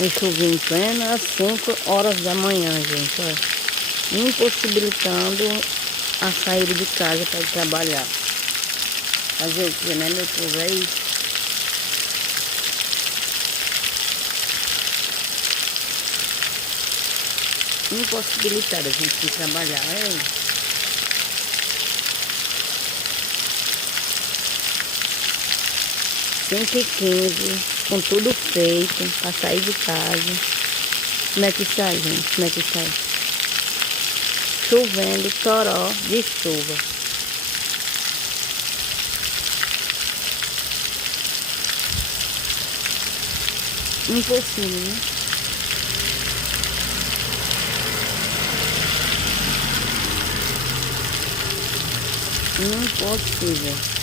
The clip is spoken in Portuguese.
Um chuvinho em plena às 5 horas da manhã, gente, olha. Impossibilitando a saída de casa para ir trabalhar. Fazer o que, né, meu povo? É isso. Impossibilitada a gente ir trabalhar, é isso. 5h15, com tudo feito, para sair de casa. Como é que sai, gente? Como é que sai? Chovendo, toró de chuva. Impossível, né? Impossível.